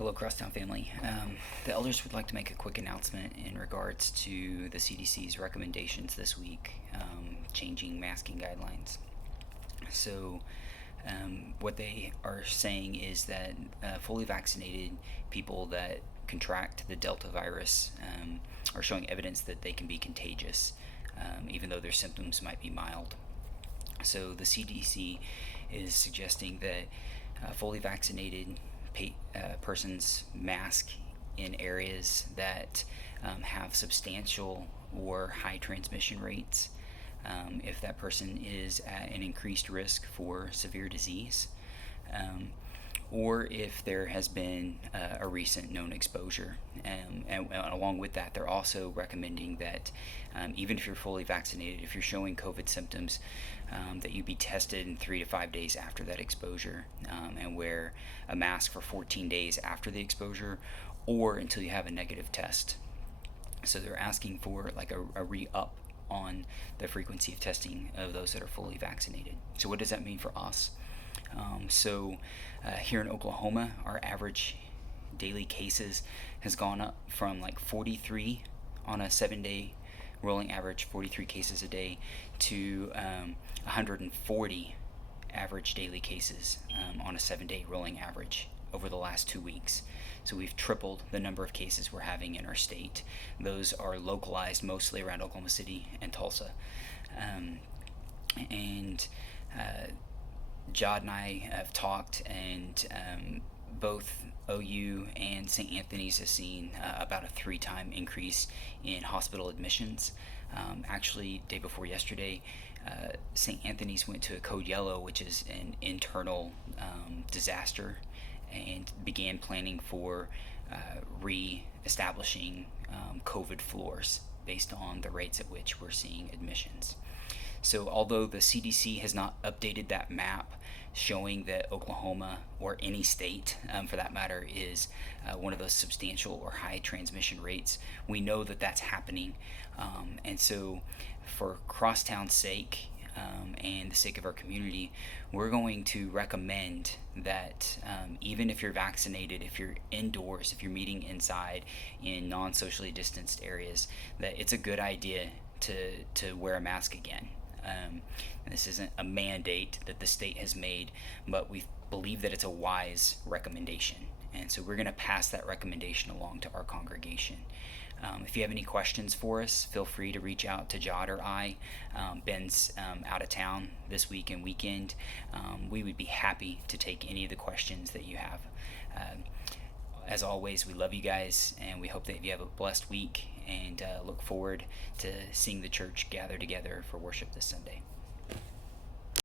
Hello, Crosstown family. The elders would like to make a quick announcement in regards to the CDC's recommendations this week, changing masking guidelines. So, what they are saying is that fully vaccinated people that contract the Delta virus are showing evidence that they can be contagious, even though their symptoms might be mild. So, the CDC is suggesting that fully vaccinated persons mask in areas that have substantial or high transmission rates. If that person is at an increased risk for severe disease, or if there has been a recent known exposure. And along with that, they're also recommending that even if you're fully vaccinated, if you're showing COVID symptoms, that you be tested in 3 to 5 days after that exposure, and wear a mask for 14 days after the exposure or until you have a negative test. So they're asking for like a re-up on the frequency of testing of those that are fully vaccinated. So what does that mean for us? Here in Oklahoma, our average daily cases has gone up from like 43 on a 7-day rolling average, 43 cases a day, to 140 average daily cases on a 7-day rolling average over the last 2 weeks. So we've tripled the number of cases we're having in our state. Those are localized mostly around Oklahoma City and Tulsa. And Jod and I have talked, and both OU and St. Anthony's has seen about a 3-time increase in hospital admissions. Actually, day before yesterday, St. Anthony's went to a code yellow, which is an internal disaster, and began planning for re-establishing COVID floors based on the rates at which we're seeing admissions. So although the CDC has not updated that map showing that Oklahoma, or any state for that matter, is one of those substantial or high transmission rates, we know that that's happening. And so for Crosstown's sake, and the sake of our community, we're going to recommend that even if you're vaccinated, if you're indoors, if you're meeting inside in non-socially distanced areas, that it's a good idea to wear a mask again. This isn't a mandate that the state has made, but we believe that it's a wise recommendation. And so we're going to pass that recommendation along to our congregation. If you have any questions for us, feel free to reach out to Jod or I. Ben's out of town this week and weekend. We would be happy to take any of the questions that you have. As always, we love you guys, and we hope that you have a blessed week, and look forward to seeing the church gather together for worship this Sunday.